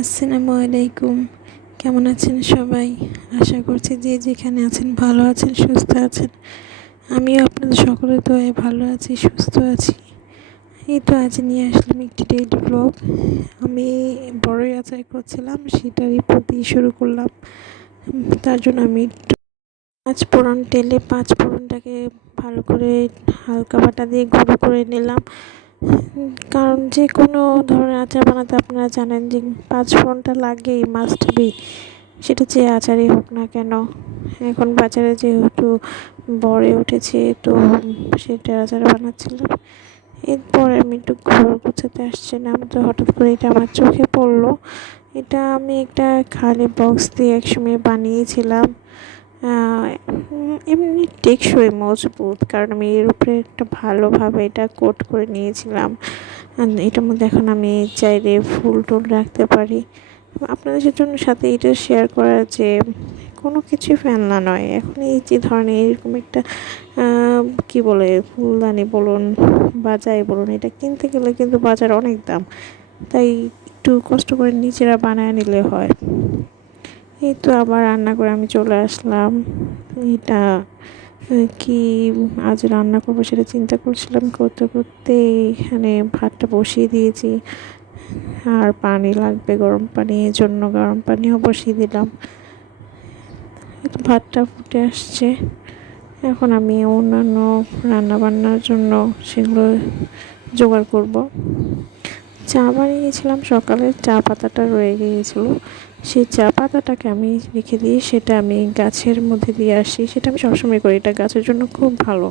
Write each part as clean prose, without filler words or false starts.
আসসালামু আলাইকুম। কেমন আছেন সবাই? আশা করছি যে যেখানে আছেন ভালো আছেন, সুস্থ আছেন। আমিও আপনাদের সকলের দয়ায় ভালো আছি, সুস্থ আছি। এই তো আজ নিয়ে আসলাম একটি ডেইলি ব্লগ। আমি বড়ই আচার করছিলাম, সেটারই প্রতি শুরু করলাম। তার জন্য আমি একটু পাঁচ ফোড়নটাকে ভালো করে হালকা বাটা দিয়ে গুঁড়ো করে নিলাম। কারণ যে কোনো ধরনের আচার বানাতে আপনারা জানেন যে পাঁচ ফোড়নটা লাগেই, মাস্ট বি। সেটা যে আচারই হোক না কেন। এখন বাজারে যেহেতু বড়ে উঠেছে, তো সেটা আচার বানাচ্ছিলাম। এরপর আমি একটু ঘর গোছাতে আসছিলাম, তো হঠাৎ করে এটা আমার চোখে পড়লো। এটা আমি একটা খালি বক্স দিয়ে একসময় বানিয়েছিলাম। এমনি টেকসই, মজবুত, কারণ আমি এর উপরে একটা ভালোভাবে এটা কোট করে নিয়েছিলাম। এটার মধ্যে এখন আমি চাইলে ফুল টুল রাখতে পারি। আপনাদের জন্য সাথে এটা শেয়ার করা যে কোনো কিছু ফেলনা নয়। এখন এই যে ধরনের এরকম একটা কি বলে ফুলদানি বলুন বা যাই বলুন, এটা কিনতে গেলে কিন্তু বাজার অনেক দাম, তাই একটু কষ্ট করে নিজেরা বানায় নিলে হয়। এই তো আবার রান্না করে আমি চলে আসলাম। এটা কি আজ রান্না করবো সেটা চিন্তা করছিলাম, করতে করতে এখানে ভাতটা বসিয়ে দিয়েছি। আর পানি লাগবে, গরম পানি, এর জন্য গরম পানিও বসিয়ে দিলাম। ভাতটা ফুটে আসছে। এখন আমি অন্যান্য রান্না বান্নার জন্য সেগুলো জোগাড় করব। চা বানিয়েছিলাম সকালে, চা পাতাটা রয়ে গিয়েছিলো। সেই চা পাতাটাকে আমি রেখে দিয়ে সেটা আমি গাছের মধ্যে দিয়ে আসি। সেটা আমি সবসময় করি, এটা গাছের জন্য খুব ভালো।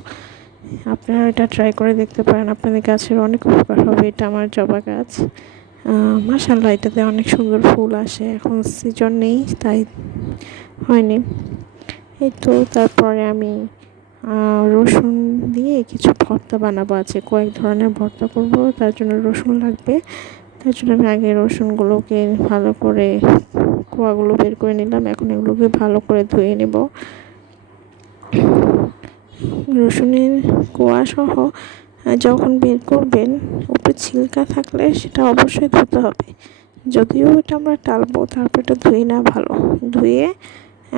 আপনারা এটা ট্রাই করে দেখতে পারেন, আপনাদের গাছের অনেক উপকার হবে। এটা আমার জবা গাছ। মাশাআল্লাহ, এটাতে অনেক সুন্দর ফুল আসে। এখন সিজন নেই তাই হয়নি। এই তো তারপরে আমি রসুন দিয়ে কিছু ভর্তা বানাবো। আছে কয়েক ধরনের ভর্তা করব, তার জন্য রসুন লাগবে। তার জন্য আমি আগে রসুনগুলোকে ভালো করে কোয়াগুলো বের করে নিলাম। এখন এগুলোকে ভালো করে ধুয়ে নেব। রসুনের কোয়া সহ যখন বের করবেন, উপরে ছিলকা থাকলে সেটা অবশ্যই ধুতে হবে। যদিও এটা আমরা টালবো, তারপর এটা ধুয়ে না ভালো। ধুয়ে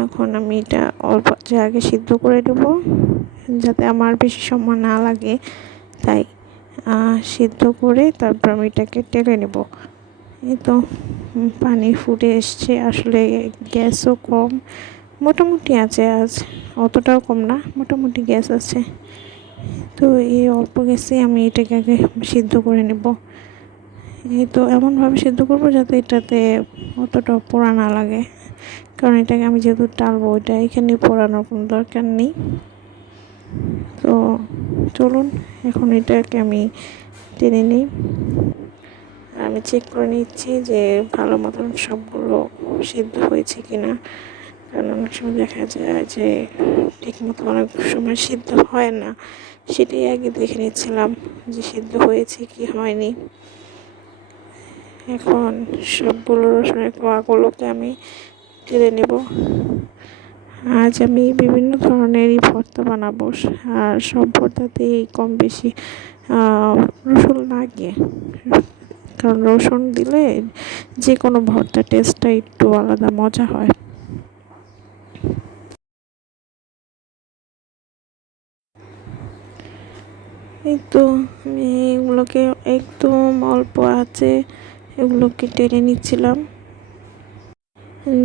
এখন আমি এটা অল্প আগে সিদ্ধ করে দেব, যাতে আমার বেশি সময় না লাগে। তাই সিদ্ধ করে তারপর আমি এটাকে টেলে নেব। এই তো পানি ফুটে এসছে। আসলে গ্যাসও কম, মোটামুটি আছে, আজ অতটাও কম না, মোটামুটি গ্যাস আছে। তো এই অল্প গ্যাসে আমি এটাকে আগে সিদ্ধ করে নেব। এই তো এমনভাবে সিদ্ধ করবো যাতে এটাতে অতটা পোড়া না লাগে, কারণ এটাকে আমি যেহেতু টালবো, এটা এখানে পোড়ানোর কোনো দরকার নেই। তো চলুন এখন এটাকে আমি টেনে নিই। আমি চেক করে নিচ্ছি যে ভালো মতন সবগুলো সিদ্ধ হয়েছে কিনা, কারণ অনেক সময় দেখা যায় যে ঠিকমতো অনেক সময় সিদ্ধ হয় না। সেটাই আগে দেখে নিচ্ছিলাম যে সিদ্ধ হয়েছে কি হয়নি। এখন সবগুলো রসুনের কোয়াগুলোকে আমি টেনে নেব। আজ আমি বিভিন্ন ধরনেরই ভর্তা বানাবো, আর সব ভর্তাতেই কম বেশি রসুন লাগে, কারণ রসুন দিলে যে কোনো ভর্তা টেস্টটা একটু আলাদা মজা হয়। এই তো আমি এগুলোকে একদম অল্প আছে এগুলোকে টেনে নিচ্ছিলাম।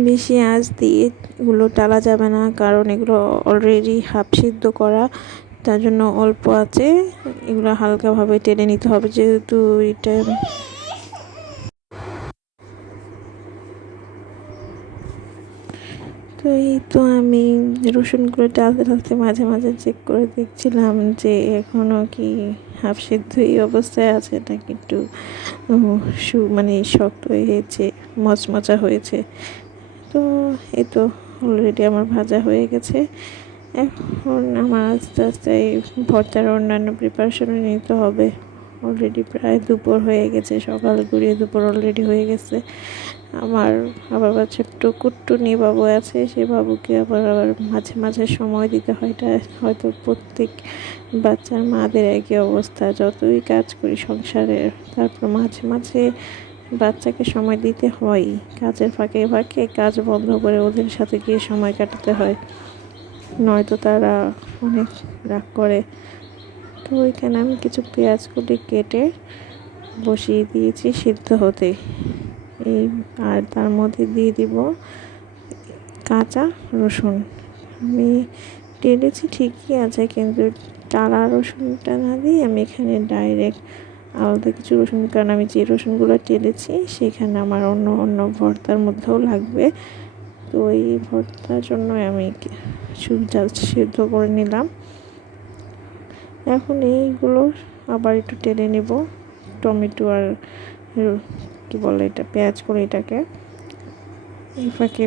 বেশি আঁচ দিয়ে এগুলো টালা যাবে না, কারণ এগুলো অলরেডি হাফ সিদ্ধ করা। তার জন্য অল্প আছে এগুলো হালকাভাবে টেনে নিতে হবে, যেহেতু এটা তো এই তো আমি রসুনগুলো টালতে টালতে মাঝে মাঝে চেক করে দেখছিলাম যে এখনও কি হাফ সিদ্ধ এই অবস্থায় আছে নাকি একটু মানে শক্ত হয়েছে, মচমচা হয়েছে। তো এই তো অলরেডি আমার ভাজা হয়ে গেছে। এখন আমার আস্তে আস্তে এই ভর্তার অন্যান্য প্রিপারেশনও নিতে হবে। অলরেডি প্রায় দুপুর হয়ে গেছে, সকাল গড়িয়ে দুপুর অলরেডি হয়ে গেছে। আমার আবার ছোট্ট কুট্টুনি বাবু আছে, সে বাবুকে আবার মাঝে মাঝে সময় দিতে হয়। এটা হয়তো প্রত্যেক বাচ্চার মাদের একই অবস্থা, যতই কাজ করি সংসারের, তারপর মাঝে মাঝে বাচ্চাকে সময় দিতে হয়, কাজের ফাঁকে ফাঁকে কাজ বন্ধ করে ওদের সাথে গিয়ে সময় কাটাতে হয়, নয়তো তারা অনেক রাগ করে। তো এখানে আমি কিছু পেঁয়াজগুলি কেটে বসিয়ে দিয়েছি সিদ্ধ হতে। এই আর তার মধ্যে দিয়ে দিব কাঁচা রসুন। আমি টেলেছি ঠিকই আছে, কিন্তু টালা রসুনটা না দিয়ে আমি এখানে ডাইরেক্ট আলাদা কিছু রসুন, কারণ আমি যে রসুনগুলো টেলেছি সেখানে আমার অন্য অন্য ভর্তার মধ্যেও লাগবে। তো এই ভর্তার জন্য আমি শুধু জাস্ট সিদ্ধ করে নিলাম। এখন এইগুলো আবার একটু টেলে নেব, টমেটো আর কী বলে এটা, পেঁয়াজ করে এটাকে। এই ফাঁকে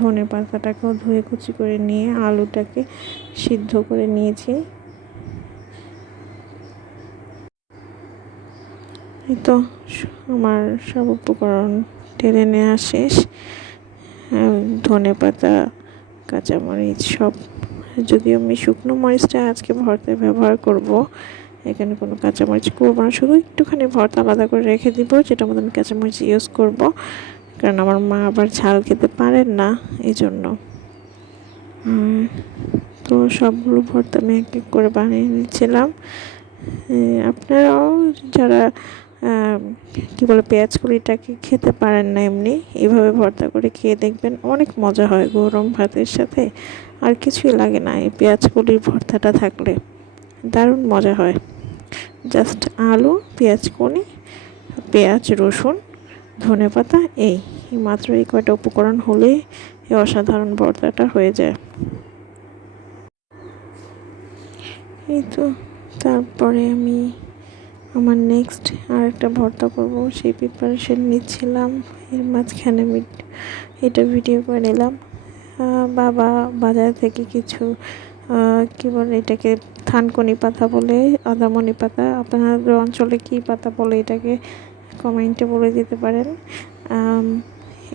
ধনে পাতাটাকেও ধুয়ে কুচি করে নিয়ে আলুটাকে সিদ্ধ করে নিয়েছি। এই তো আমার সব উপকরণ টেনে নেওয়া শেষ। ধনে পাতা, কাঁচামরিচ সব, যদিও আমি শুকনো মরিচটা আজকে ভর্তায় ব্যবহার করব, এখানে কোনো কাঁচামরিচ করবো না, শুধু একটুখানি ভর্তা আলাদা করে রেখে দিব, যেটার মধ্যে আমি কাঁচামরিচ ইউজ করব, কারণ আমার মা আবার ঝাল খেতে পারেন না, এই জন্য। তো সবগুলো ভর্তা আমি এক এক করে বানিয়ে নিচ্ছিলাম। আপনারাও যারা কী বলে পেঁয়াজ কলিটাকে খেতে পারেন না এমনি, এভাবে ভর্তা করে খেয়ে দেখবেন, অনেক মজা হয় গরম ভাতের সাথে। আর কিছুই লাগে না, এই পেঁয়াজ কলির ভর্তাটা থাকলে দারুণ মজা হয়। জাস্ট আলু, পেঁয়াজ কলি, পেঁয়াজ, রসুন, ধনেপাতা, এই মাত্র এই কয়টা উপকরণ হলেই এই অসাধারণ ভর্তাটা হয়ে যায়। এই তো তারপরে আমি আমার নেক্সট আর একটা ভর্তা করব, সেই প্রিপারেশন নিচ্ছিলাম। এর মাঝখানে আমি এটা ভিডিও করে নিলাম। বাবা বাজার থেকে কিছু কী বলে এটাকে, থানকুনি পাতা বলে, আদামনি পাতা, আপনাদের অঞ্চলে কী পাতা বলে এটাকে কমেন্টে বলে দিতে পারেন।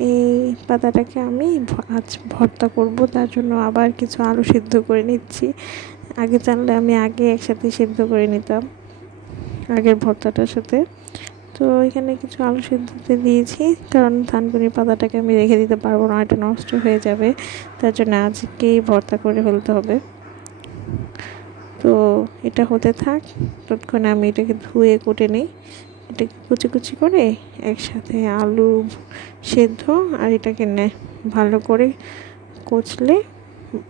এই পাতাটাকে আমি আজ ভর্তা করব, তার জন্য আবার কিছু আলু সিদ্ধ করে নিচ্ছি। আগে জানলে আমি আগে একসাথে সিদ্ধ করে নিতাম আগের ভর্তাটার সাথে। তো এখানে কিছু আলু সিদ্ধতে দিয়েছি, কারণ থানকুনি পাতাটাকে আমি রেখে দিতে পারবো না, এটা নষ্ট হয়ে যাবে, তার জন্য আজকেই ভর্তা করে ফেলতে হবে। তো এটা হতে থাক, ততক্ষণে আমি এটাকে ধুয়ে কুটে নিই। এটাকে কুচি কুচি করে একসাথে আলু সেদ্ধ আর এটাকে ভালো করে কুচলে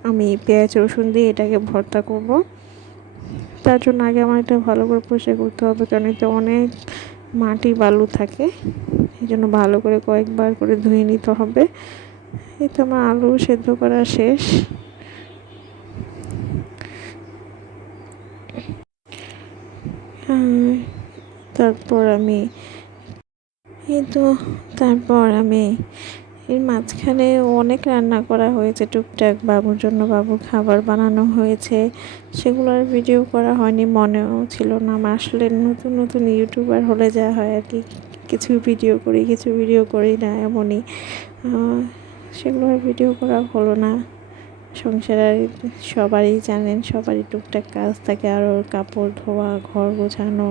আমি পেঁয়াজ রসুন দিয়ে এটাকে ভর্তা করব। তার জন্য আগে আমার এটা ভালো করে পরিষ্কার করতে হবে, কারণ এতে অনেক মাটি বালু থাকে, এই জন্য ভালো করে কয়েকবার করে ধুয়ে নিতে হবে। এই তো আমার আলু সেদ্ধ করা শেষ। তারপর আমি এর মাঝখানে অনেক রান্না করা হয়েছে টুকটাক, বাবুর জন্য বাবুর খাবার বানানো হয়েছে, সেগুলোর ভিডিও করা হয়নি, মনেও ছিল না। আমার আসলে নতুন নতুন ইউটিউবার হলে যা হয় আর কি, কিছু ভিডিও করি কিছু ভিডিও করি না, এমনই। সেগুলোর ভিডিও করা হলো না। সংসারের সবারই জানেন, সবারই টুকটাক কাজ থাকে, আরও কাপড় ধোয়া, ঘর গোছানো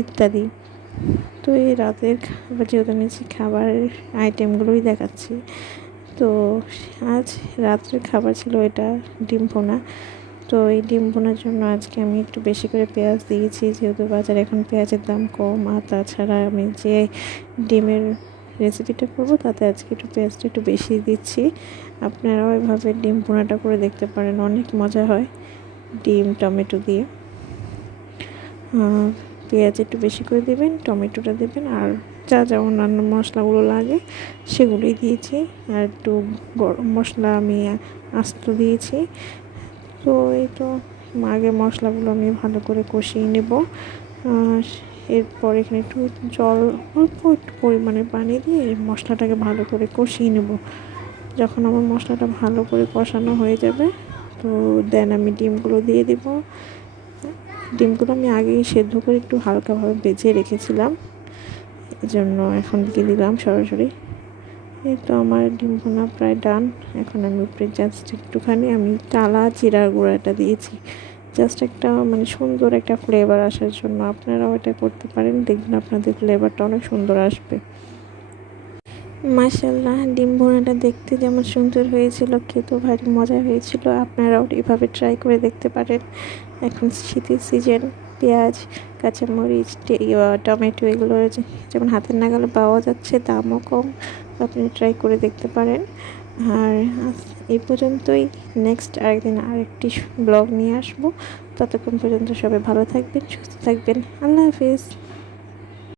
ইত্যাদি। তো এই রাতের যেহেতু নিচ্ছি খাবারের আইটেমগুলোই দেখাচ্ছি। তো আজ রাত্রের খাবার ছিল এটা ডিম ভুনা। তো এই ডিম ভুনার জন্য আজকে আমি একটু বেশি করে পেঁয়াজ দিয়েছি, যেহেতু বাজারে এখন পেঁয়াজের দাম কম, আর তাছাড়া আমি যে ডিমের রেসিপিটা করবো তাতে আজকে একটু পেঁয়াজটা একটু বেশি দিচ্ছি। আপনারাও এভাবে ডিম ভুনাটা করে দেখতে পারেন, অনেক মজা হয় ডিম টমেটো দিয়ে। পেঁয়াজ একটু বেশি করে দেবেন, টমেটোটা দেবেন, আর যা যা অন্যান্য মশলাগুলো লাগে সেগুলোই দিয়েছি, আর একটু গরম মশলা আমি আস্ত দিয়েছি। তো এই তো আগে মশলাগুলো আমি ভালো করে কষিয়ে নেব। এরপর এখানে একটু জল, অল্প একটু পরিমাণে পানি দিয়ে মশলাটাকে ভালো করে কষিয়ে নেব। যখন আমার মশলাটা ভালো করে কষানো হয়ে যাবে, তো দেন আমি ডিমগুলো দিয়ে দেব। ডিমগুলো আমি আগেই সেদ্ধ করে একটু হালকাভাবে ভেজে রেখেছিলাম, এই জন্য এখন দিয়ে দিলাম সরাসরি। এই তো আমার ডিম ভুনা প্রায় ডান। এখন আমি উপরে জাস্ট একটুখানি আমি টালা জিরার গুঁড়াটা দিয়েছি, জাস্ট একটা মানে সুন্দর একটা ফ্লেভার আসার জন্য। আপনারাও এটা করতে পারেন, দেখবেন আপনাদের ফ্লেভারটা অনেক সুন্দর আসবে। মাশাআল্লাহ, ডিম ভুনাটা দেখতে যেমন সুন্দর হয়েছিল, খেতেও ভারী মজা হয়েছিল। আপনারাও এভাবে ট্রাই করে দেখতে পারেন। এখন শীতের সিজন, পেঁয়াজ, কাঁচামরিচ, টমেটো এগুলো যেমন হাতের নাগালে পাওয়া যাচ্ছে, দামও কম। আপনি ট্রাই করে দেখতে পারেন। আর এই পর্যন্তই। নেক্সট আরেকদিন আরেকটি ব্লগ নিয়ে আসবো। ততক্ষণ পর্যন্ত সবাই ভালো থাকবেন, সুস্থ থাকবেন। আল্লাহ হাফিজ।